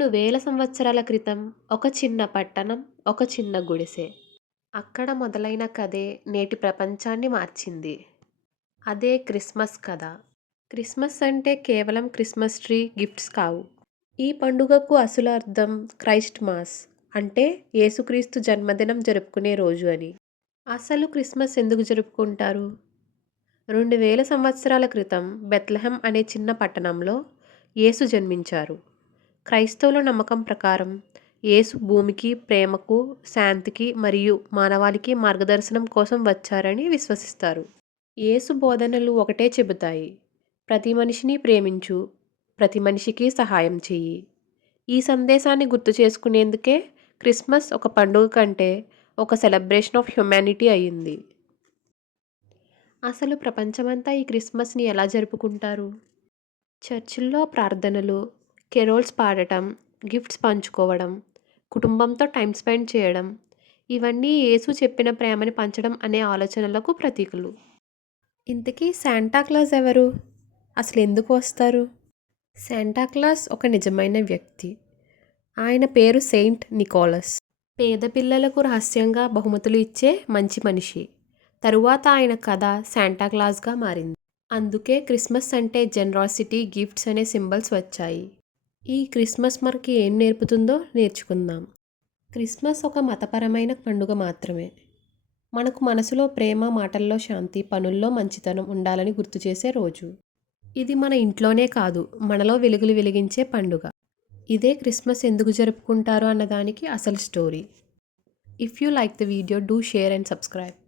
రెండు వేల సంవత్సరాల క్రితం ఒక చిన్న పట్టణం, ఒక చిన్న గుడిసె. అక్కడ మొదలైన కథే నేటి ప్రపంచాన్ని మార్చింది. అదే క్రిస్మస్ కథ. క్రిస్మస్ అంటే కేవలం క్రిస్మస్ ట్రీ, గిఫ్ట్స్ కావు. ఈ పండుగకు అసలు అర్థం క్రైస్ట్ మాస్ అంటే యేసుక్రీస్తు జన్మదినం జరుపుకునే రోజు అని. అసలు క్రిస్మస్ ఎందుకు జరుపుకుంటారు? రెండు వేల సంవత్సరాల క్రితం బెత్లెహెమ్ అనే చిన్న పట్టణంలో యేసు జన్మించారు. క్రైస్తవుల నమ్మకం ప్రకారం యేసు భూమికి ప్రేమకు, శాంతికి మరియు మానవాళికి మార్గదర్శనం కోసం వచ్చారని విశ్వసిస్తారు. యేసు బోధనలు ఒకటే చెబుతాయి ప్రతి మనిషిని ప్రేమించు, ప్రతి మనిషికి సహాయం చెయ్యి. ఈ సందేశాన్ని గుర్తు చేసుకునేందుకే క్రిస్మస్ ఒక పండుగ కంటే ఒక సెలబ్రేషన్ ఆఫ్ హ్యుమానిటీ అయింది. అసలు ప్రపంచమంతా ఈ క్రిస్మస్ని ఎలా జరుపుకుంటారు? చర్చిల్లో ప్రార్థనలు, కెరోల్స్ పాడటం, గిఫ్ట్స్ పంచుకోవడం, కుటుంబంతో టైం స్పెండ్ చేయడం ఇవన్నీ యేసు చెప్పిన ప్రేమని పంచడం అనే ఆలోచనలకు ప్రతీకలు. ఇంతకీ శాంటాక్లాస్ ఎవరు? అసలు ఎందుకు వస్తారు? శాంటాక్లాస్ ఒక నిజమైన వ్యక్తి. ఆయన పేరు సెయింట్ నికోలస్. పేద పిల్లలకు రహస్యంగా బహుమతులు ఇచ్చే మంచి మనిషి. తరువాత ఆయన కథ శాంటాక్లాస్గా మారింది. అందుకే క్రిస్మస్ అంటే జెనరాసిటీ, గిఫ్ట్స్ అనే సింబల్స్ వచ్చాయి. ఈ క్రిస్మస్ మనకి ఏం నేర్పుతుందో నేర్చుకుందాం. క్రిస్మస్ ఒక మతపరమైన పండుగ మాత్రమే. మనకు మనసులో ప్రేమ, మాటల్లో శాంతి, పనుల్లో మంచితనం ఉండాలని గుర్తు చేసే రోజు. ఇది మన ఇంట్లోనే కాదు మనలో వెలుగులు వెలిగించే పండుగ. ఇదే క్రిస్మస్ ఎందుకు జరుపుకుంటారు అన్నదానికి అసలు story. If you like the video do share and subscribe.